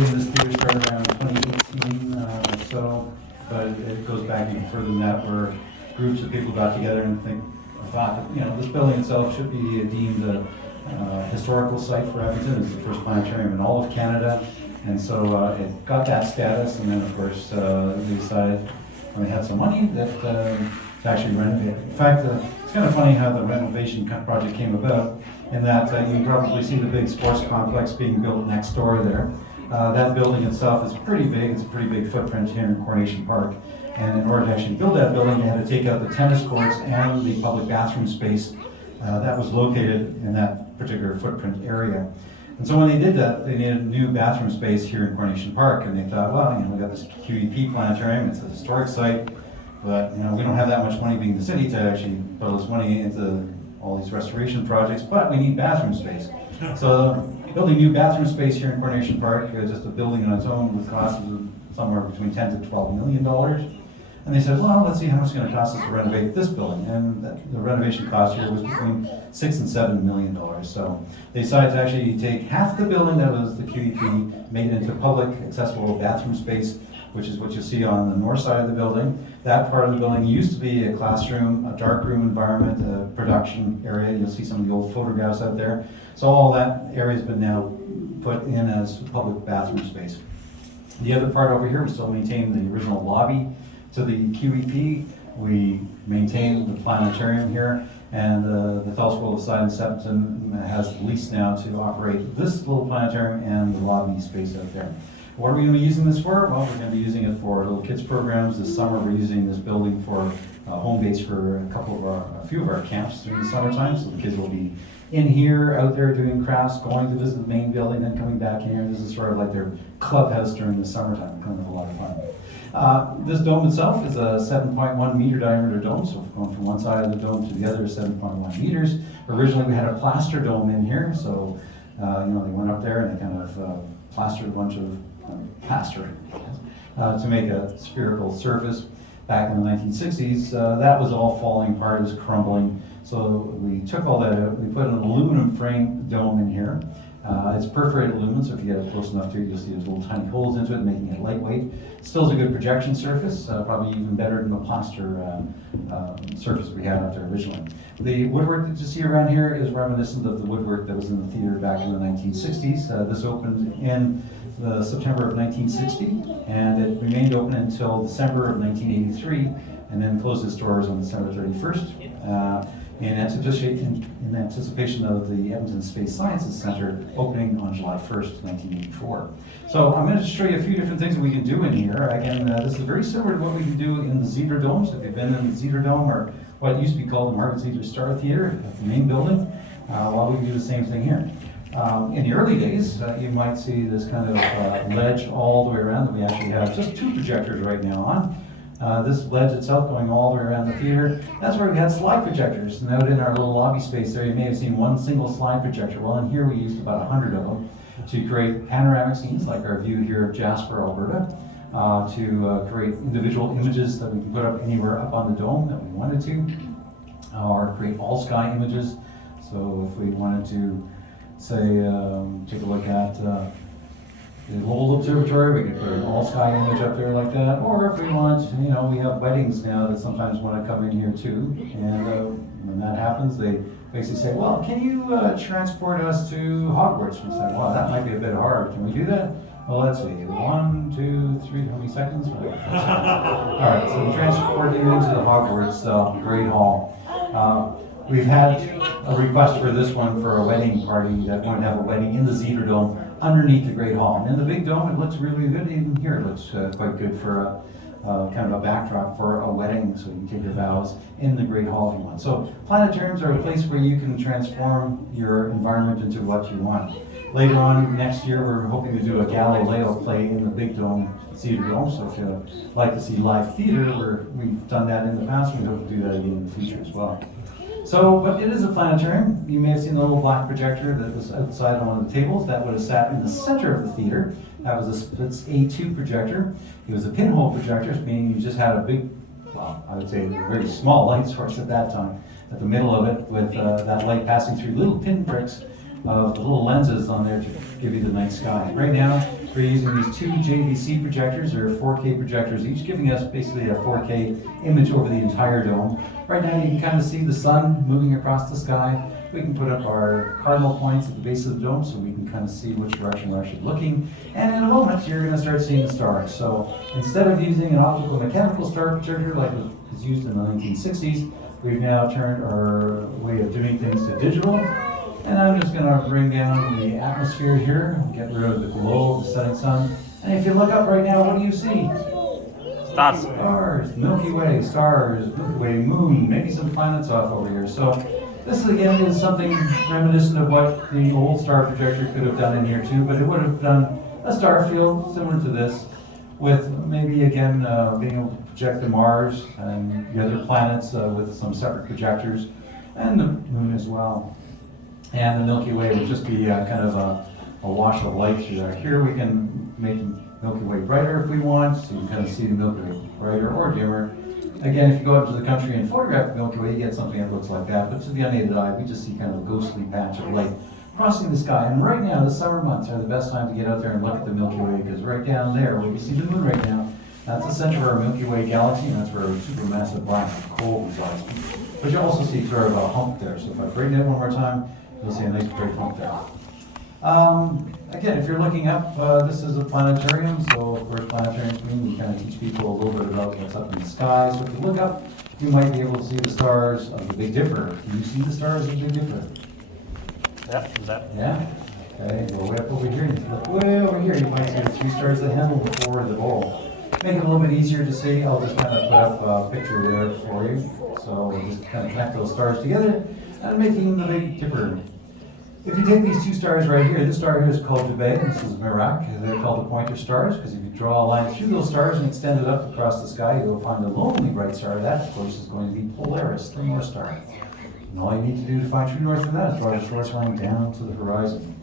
This theater started around 2018 or so, but it goes back even further than that, where groups of people got together and thought that, this building itself should be deemed a historical site for Edmonton. It's the first planetarium in all of Canada, and so it got that status. And then, of course, they decided when they had some money that to actually renovate it. In fact, it's kind of funny how the renovation project came about, in that you can probably see the big sports complex being built next door there. That building itself is pretty big. It's a pretty big footprint here in Coronation Park. And in order to actually build that building, they had to take out the tennis courts and the public bathroom space that was located in that particular footprint area. And so when they did that, they needed a new bathroom space here in Coronation Park. And they thought, well, we got this QEP planetarium. It's a historic site, but we don't have that much money being the city to actually put all this money into all these restoration projects, but we need bathroom space. So building new bathroom space here in Coronation Park, just a building on its own, would cost somewhere between $10 to $12 million. And they said, well, let's see how much it's going to cost us to renovate this building. And the renovation cost here was between $6 and $7 million. So they decided to actually take half the building that was the QEP, made it into public accessible bathroom space, which is what you see on the north side of the building. That part of the building used to be a classroom, a dark room environment, a production area. You'll see some of the old photographs out there. So all that area has been now put in as public bathroom space. The other part over here, we still maintain the original lobby to the QEP. We maintain the planetarium here, and the telescope side in Septon has the lease now to operate this little planetarium and the lobby space out there. What are we going to be using this for? Well, we're going to be using it for little kids programs. This summer we're using this building for home base for a few of our camps during the summertime. So the kids will be in here, out there doing crafts, going to visit the main building, then coming back in here. This is sort of like their clubhouse during the summertime. Kind of a lot of fun. This dome itself is a 7.1 meter diameter dome. So going from one side of the dome to the other is 7.1 meters. Originally we had a plaster dome in here. So they went up there and they kind of plastered a bunch of plastering to make a spherical surface. Back in the 1960s, that was all falling apart, it was crumbling. So we took all that out, we put an aluminum frame dome in here. It's perforated aluminum, so if you get it close enough to it, you'll see there's little tiny holes into it, making it lightweight. Still is a good projection surface, probably even better than the plaster surface we had out there originally. The woodwork that you see around here is reminiscent of the woodwork that was in the theater back in the 1960s. This opened in September of 1960, and it remained open until December of 1983, and then closed its doors on December 31st. In anticipation of the Edmonton Space Sciences Center opening on July 1st, 1984. So I'm going to show you a few different things that we can do in here. Again, this is very similar to what we can do in the Zeder Dome. So if you've been in the Zeder Dome, or what used to be called the Margaret Zeder Star Theater at the main building, well, we can do the same thing here. In the early days, you might see this kind of ledge all the way around. We actually have just two projectors right now on. This ledge itself going all the way around the theater, that's where we had slide projectors. And out in our little lobby space there, you may have seen one single slide projector. Well, in here we used about 100 of them to create panoramic scenes, like our view here of Jasper, Alberta, to create individual images that we can put up anywhere up on the dome that we wanted to, or create all sky images. So if we wanted to, say, take a look at the Lowell Observatory, we could put an all-sky image up there like that. Or if we want, we have weddings now that sometimes want to come in here too. And when that happens, they basically say, well, can you transport us to Hogwarts? We say, well, that might be a bit hard. Can we do that? Well, let's see. 1, 2, 3, how many seconds? All right, so we transport you into the Hogwarts Great Hall. We've had a request for this one for a wedding party that wanted to have a wedding in the Zeder Dome underneath the Great Hall. And in the big dome, it looks really good. Even here, it looks quite good for kind of a backdrop for a wedding, so you can take your vows in the Great Hall if you want. So planetariums are a place where you can transform your environment into what you want. Later on next year, we're hoping to do a Galileo play in the big dome, Zeder Dome. So if you'd like to see live theater, we've done that in the past, we hope to do that again in the future as well. So, but it is a planetarium. You may have seen the little black projector that was outside on one of the tables. That would have sat in the center of the theater. That was a Splits A2 projector. It was a pinhole projector, meaning you just had a big, well, I would say a very small light source at that time, at the middle of it, with that light passing through little pinpricks of the little lenses on there to give you the night sky. Right now, we're using these two JVC projectors. They're 4K projectors, each giving us basically a 4K image over the entire dome. Right now, you can kind of see the sun moving across the sky. We can put up our cardinal points at the base of the dome so we can kind of see which direction we're actually looking. And in a moment, you're going to start seeing the stars. So instead of using an optical mechanical star projector like was used in the 1960s, we've now turned our way of doing things to digital. And I'm just going to bring down the atmosphere here, get rid of the glow of the setting sun. And if you look up right now, what do you see? Stars. Stars, Milky Way, stars, Milky Way, moon, maybe some planets off over here. So this again is something reminiscent of what the old star projector could have done in here too, but it would have done a star field similar to this, with maybe again being able to project the Mars and the other planets with some separate projectors, and the moon as well. And the Milky Way would just be kind of a wash of light through there. Here we can make the Milky Way brighter if we want, so you can kind of see the Milky Way brighter or dimmer. Again, if you go out to the country and photograph the Milky Way, you get something that looks like that. But to the unaided eye, we just see kind of a ghostly patch of light crossing the sky. And right now, the summer months are the best time to get out there and look at the Milky Way, because right down there, where you see the moon right now, that's the center of our Milky Way galaxy, and that's where our supermassive black hole resides. But you also see sort of a hump there. So if I bring it one more time, you'll see a nice bright hump there. Again, if you're looking up, this is a planetarium, so of course planetariums mean we kind of teach people a little bit about what's up in the sky. So if you look up, you might be able to see the stars of the Big Dipper. Can you see the stars of the Big Dipper? Yeah? Okay, go way up over here, and if you look way over here, you might see the 3 stars that handle before the bowl. Make it a little bit easier to see, I'll just kind of put up a picture there for you. So we'll just kind of connect those stars together, and making the Big Dipper. If you take these 2 stars right here, this star here is called Dubhe, and this is Merak. They're called the pointer stars, because if you draw a line through those stars and extend it up across the sky, you'll find a lonely bright star. That, of course, is going to be Polaris, the North Star. And all you need to do to find true north from that is draw a short line down to the horizon.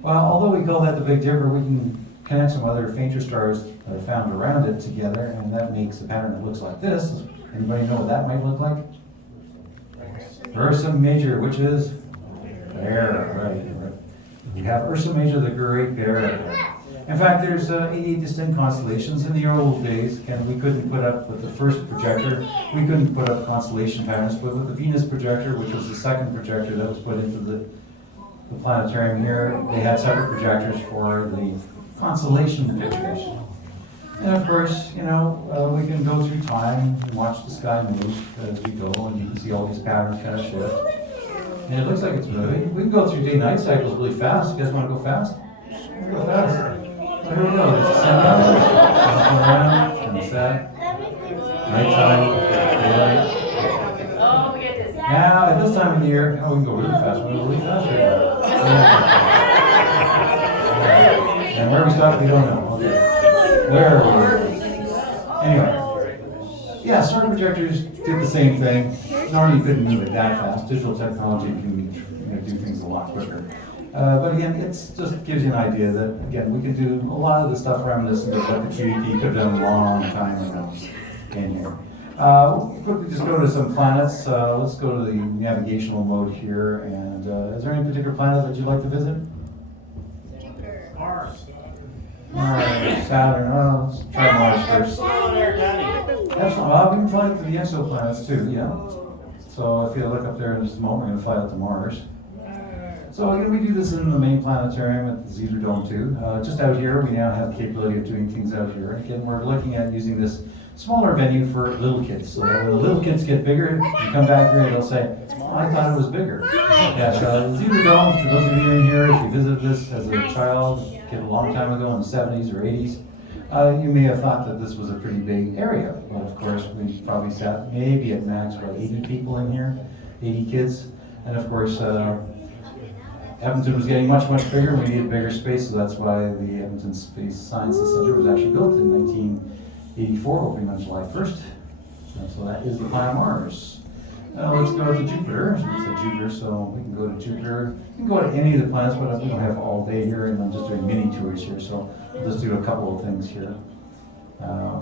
Well, although we call that the Big Dipper, we can connect some other fainter stars that are found around it together, and that makes a pattern that looks like this. Anybody know what that might look like? Ursa Major, which is Bear, right. We have Ursa Major, the Great Bear. In fact, there's 88 distinct constellations. In the old days, again, we couldn't put up with the first projector, we couldn't put up constellation patterns, but with the Venus projector, which was the second projector that was put into the planetarium here, they had separate projectors for the constellation pictures. And of course, you know, we can go through time and watch the sky move as we go, and you can see all these patterns kind of shift. And it looks like it's moving. We can go through day-night cycles really fast. You guys want to go fast? We'll go fast. Well, here we go. There's the sun going around, and set. Nighttime, daylight. Oh, we get this. Now, at this time of the year, we can go really fast. We're really fast right now. And where we stop, we don't know. Okay. Where are we? Anyway. Yeah, star projectors did the same thing. Normally you couldn't move it that fast. Digital technology can do things a lot quicker. But again, it just gives you an idea that, again, we can do a lot of the stuff reminiscent of what the QED could have done a long time ago in here. Quickly just go to some planets. Let's go to the navigational mode here. And is there any particular planet that you'd like to visit? Mars. Mars, Saturn. Well, let's try Mars first. That's not, we can fly to the exoplanets too, yeah. So if you look up there in just a moment, we're going to fly out to Mars. So again, we do this in the main planetarium at the Zeta Dome too. Just out here, we now have the capability of doing things out here. Again, we're looking at using this smaller venue for little kids. So that when the little kids get bigger, you come back here and they'll say, oh, I thought it was bigger. Yeah, so the Zeta Dome, for those of you in here, if you visited this as a child, a long time ago in the 70s or 80s, you may have thought that this was a pretty big area, but of course we probably sat maybe at max, 80 people in here, 80 kids, and of course Edmonton was getting much bigger, we needed bigger space, so that's why the Edmonton Space Sciences Center was actually built in 1984, opening on July 1st, and so that is the planet Mars. Let's go to Jupiter. It's a Jupiter, so we can go to Jupiter. We can go to any of the planets, but we don't have all day here, and I'm just doing mini tours here, so I'll just do a couple of things here.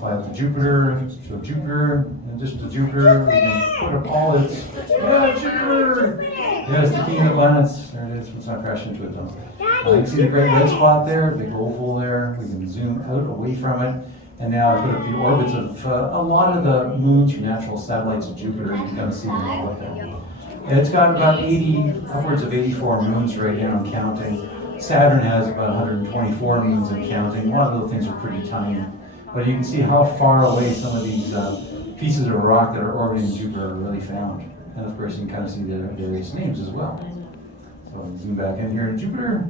Fly up to Jupiter, show Jupiter, and just to Jupiter, we can put up all its, yeah, Jupiter! Yes, the king of the planets. There it is. Let's not crash into it though. You can see the great red spot there, big oval there. We can zoom out away from it. And now I put up the orbits of a lot of the moons or natural satellites of Jupiter, and you can kind of see them all up there. It's got about 80, upwards of 84 moons right now and counting. Saturn has about 124 moons and counting. A lot of those things are pretty tiny. But you can see how far away some of these pieces of rock that are orbiting Jupiter are really found. And of course you can kind of see their various names as well. So zoom back in here to Jupiter.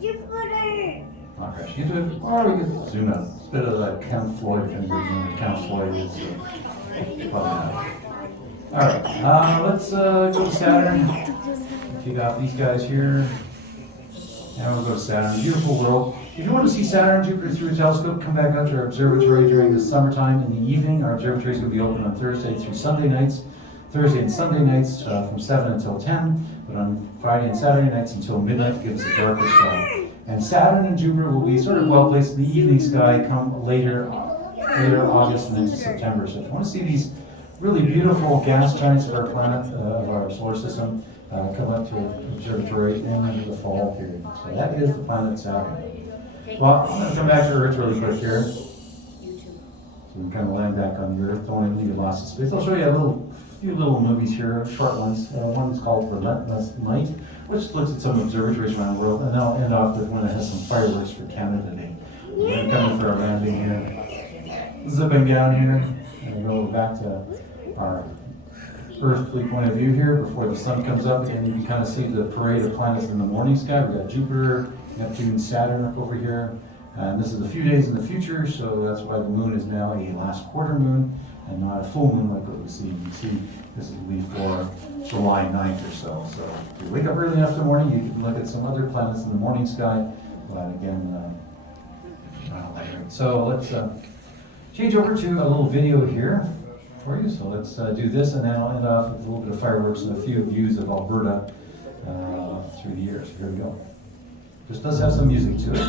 Jupiter! Not crashing into it. Or we could zoom out. It's a bit of the Count Floyd, if anybody's known Count Floyd is. Probably not. Alright, let's go to Saturn. Take off these guys here. Now we'll go to Saturn. Beautiful world. If you want to see Saturn and Jupiter through a telescope, come back out to our observatory during the summertime in the evening. Our observatory is going to be open on Thursday through Sunday nights. Thursday and Sunday nights from 7 until 10, but on Friday and Saturday nights until midnight to give us a darker sky. And Saturn and Jupiter will be sort of well placed in the evening sky come later August and into September. So if you want to see these really beautiful gas giants of our planet, of our solar system, come up to the observatory in the fall period. So that is the planet Saturn. Well, I'm going to come back to Earth really quick here. So we can kind of land back on the Earth. Don't want to leave lost in space. I'll show you a few little movies here, short ones. One's called Relentless Night, which looks at some observatories around the world, and then I'll end off with one that has some fireworks for Canada Day. We're coming for our landing here. Zipping down here, and go back to our earthly point of view here before the sun comes up, and you can kind of see the parade of planets in the morning sky. We've got Jupiter, Neptune, Saturn up over here. And this is a few days in the future, so that's why the moon is now a last quarter moon and not a full moon like what we see. You see, this will be for July 9th or so. So if you wake up early enough in the morning, you can look at some other planets in the morning sky. But again, later. So let's change over to a little video here for you. So let's do this, and then I'll end off with a little bit of fireworks and a few views of Alberta through the year. So here we go. This does have some music to it.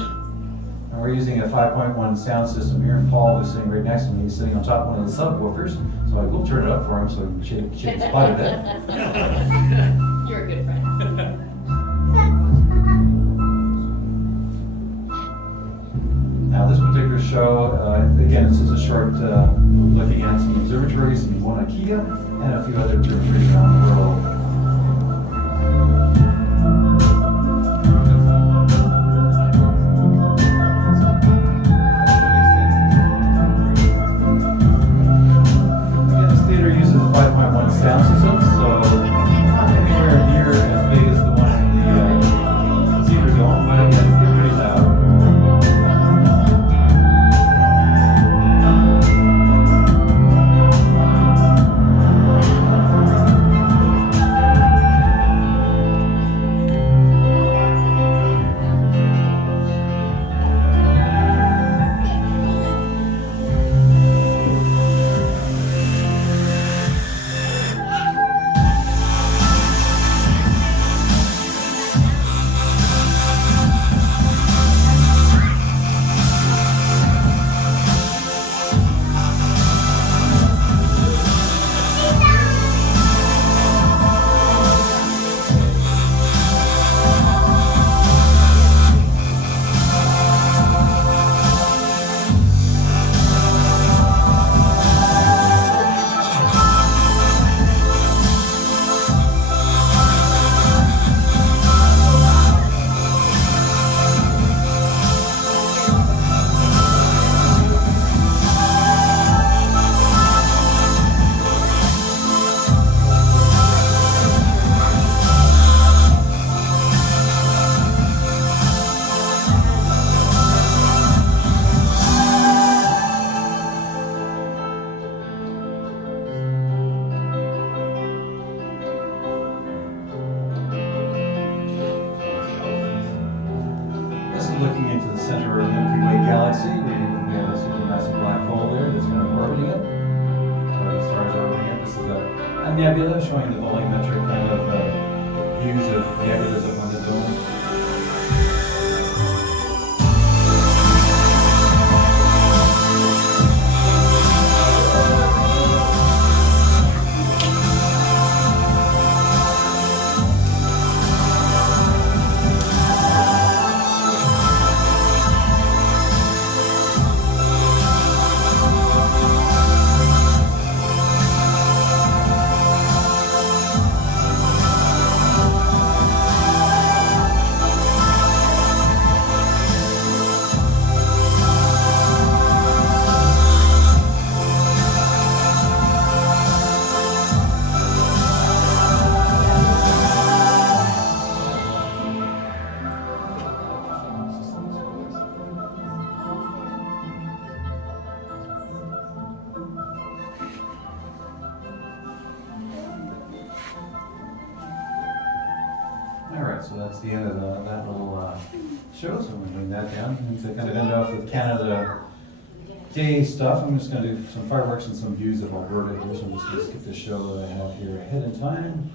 And we're using a 5.1 sound system here, and Paul, who's sitting right next to me, is sitting on top of one of the subwoofers, so I will turn it up for him so he can shake his butt a bit. You're a good friend. Now this particular show, again, it's just a short looking at some observatories in Mauna Kea and a few other observatories around the world. Sound systems, so not anywhere near as big as the one in the Zebra Dome, but yeah, it's getting pretty loud. Looking into the center of the Milky Way galaxy, we have a supermassive black hole there that's kind of orbiting it. So the stars orbiting it. This is a nebula showing the volumetric kind of views of nebulas up on the dome. Alright, so that's the end of that little show, so I'm going to bring that down. And to kind of end off with Canada Day stuff, I'm just going to do some fireworks and some views of Alberta here, so I'm just going to skip the show that I have here ahead in time.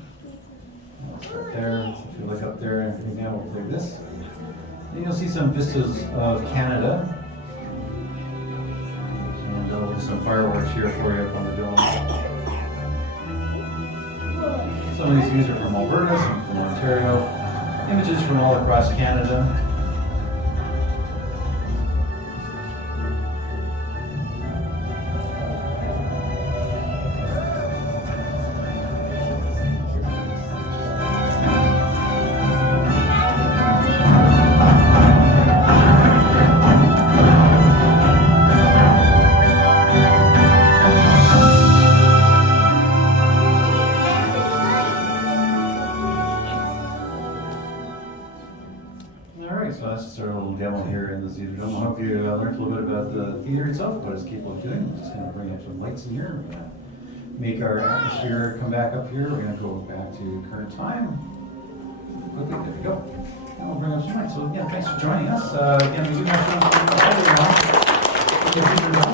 I'll start there. So if you look up there and everything now, we'll play this. And you'll see some vistas of Canada. And there'll be some fireworks here for you up on the dome. Some of these views are from Alberta, some from Ontario. Images from all across Canada. Alright, so that's just our little demo here in the theater dome. I hope you learned a little bit about the theater itself, what it's capable of doing. We're just going to bring up some lights in here. We're going to make our atmosphere come back up here. We're going to go back to current time. Okay, there we go. And we'll bring up some lights. So again, thanks for joining us. Again, we do have shows for everyone.